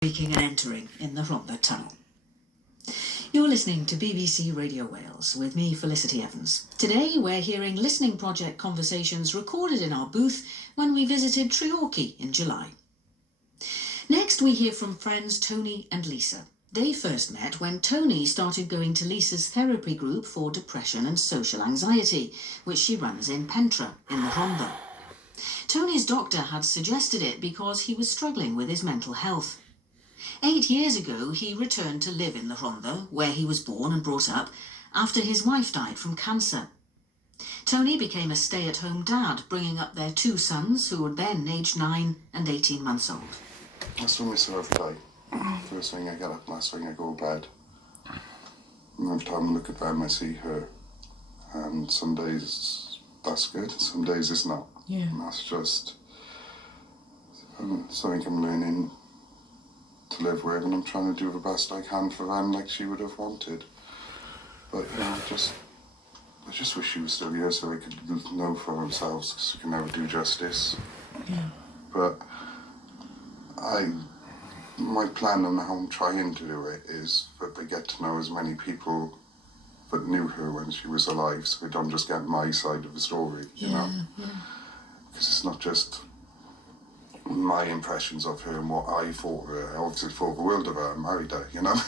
Breaking and entering in the Rhondda Tunnel. You're listening to BBC Radio Wales with me, Felicity Evans. Today we're hearing listening project conversations recorded in our booth when we visited Treorchy in July. Next we hear from friends Tony and Lisa. They first met when Tony started going to Lisa's therapy group for depression and social anxiety, which she runs in Pentra in the Rhondda. Tony's doctor had suggested it because he was struggling with his mental health. 8 years ago, he returned to live in the Rhondda, where he was born and brought up, after his wife died from cancer. Tony became a stay-at-home dad, bringing up their 2 sons, who were then aged 9 and 18 months old. I still miss her every day. First thing I get up, last thing I go to bed. And every time I look at them, I see her. And some days that's good, some days it's not. Yeah. And that's just something I'm learning to live with, and I'm trying to do the best I can for them, like she would have wanted. But you know, I just wish she was still here so they could know for themselves, because we can never do justice. Yeah. But my plan and how I'm trying to do it is that they get to know as many people that knew her when she was alive, so they don't just get my side of the story, you know? Because it's not just my impressions of her and what I thought of her. I obviously thought the world of her, I married her, you know?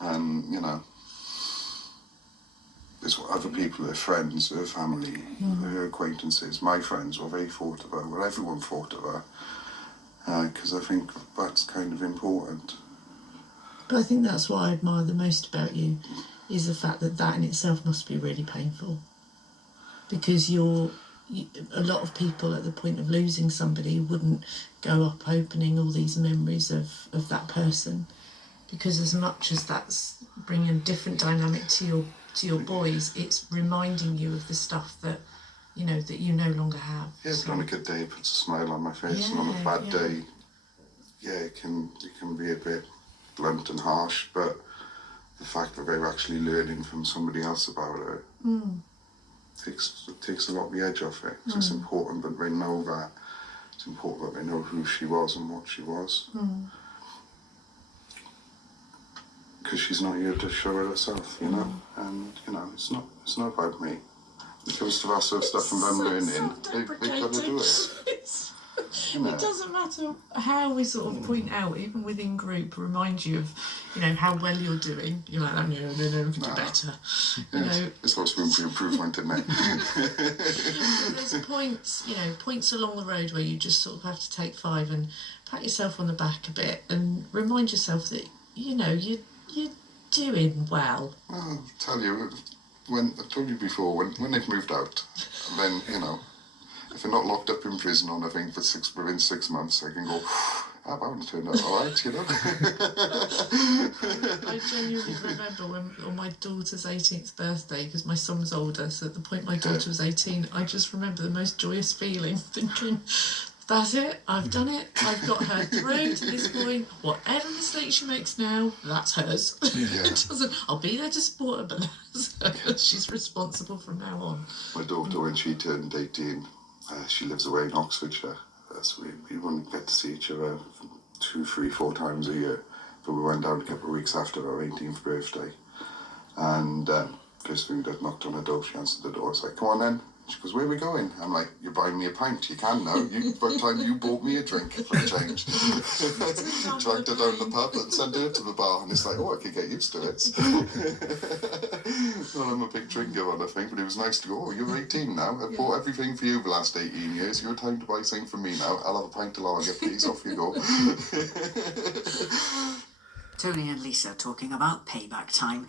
And, you know, it's what other people, her friends, her family, her acquaintances, my friends, what they thought of her, what everyone thought of her. Because I think that's kind of important. But I think that's what I admire the most about you, is the fact that that in itself must be really painful. Because a lot of people at the point of losing somebody wouldn't go up opening all these memories of that person, because as much as that's bringing a different dynamic to your boys, it's reminding you of the stuff that you no longer have. Yeah, but on a good day it puts a smile on my face, and on a bad day, it can be a bit blunt and harsh, but the fact that they're actually learning from somebody else about her takes a lot of the edge off it. It's important that they know that. It's important that they know who she was and what she was. Because she's not here to show it herself, you know? And, you know, it's not about me. When it comes to that sort of stuff and them learning, they've got to do it. It doesn't matter how we sort of point out, even within group, remind you of, how well you're doing. You're like, no, we can do better. It's supposed to be an improvement, isn't it? There's points along the road where you just sort of have to take 5 and pat yourself on the back a bit and remind yourself that, you're doing well. I'll tell you, I told you before, when they've moved out, then, if they're not locked up in prison or anything within 6 months, I can go, that one turned out all right, I genuinely remember on my daughter's 18th birthday, because my son was older, so at the point my daughter was 18, I just remember the most joyous feeling, thinking, that's it, I've done it, I've got her through to this point. Whatever mistake she makes now, that's hers. I'll be there to support her, but she's responsible from now on. My daughter, when she turned 18, she lives away in Oxfordshire, so we wouldn't get to see each other 2, 3, 4 times a year. But we went down a couple of weeks after her 18th birthday, and first thing that knocked on her door, she answered the door. I was like, come on then. She goes, where are we going? I'm like, you're buying me a pint. You can now. By the time you bought me a drink for a change. Dragged her down the pub and sent her to the bar. And it's like, I could get used to it. Well, I'm a big drinker, I think, but it was nice to go, you're 18 now. I've bought everything for you the last 18 years. Your time to buy something for me now. I'll have a pint of lager, please. Off you go. Tony and Lisa talking about payback time.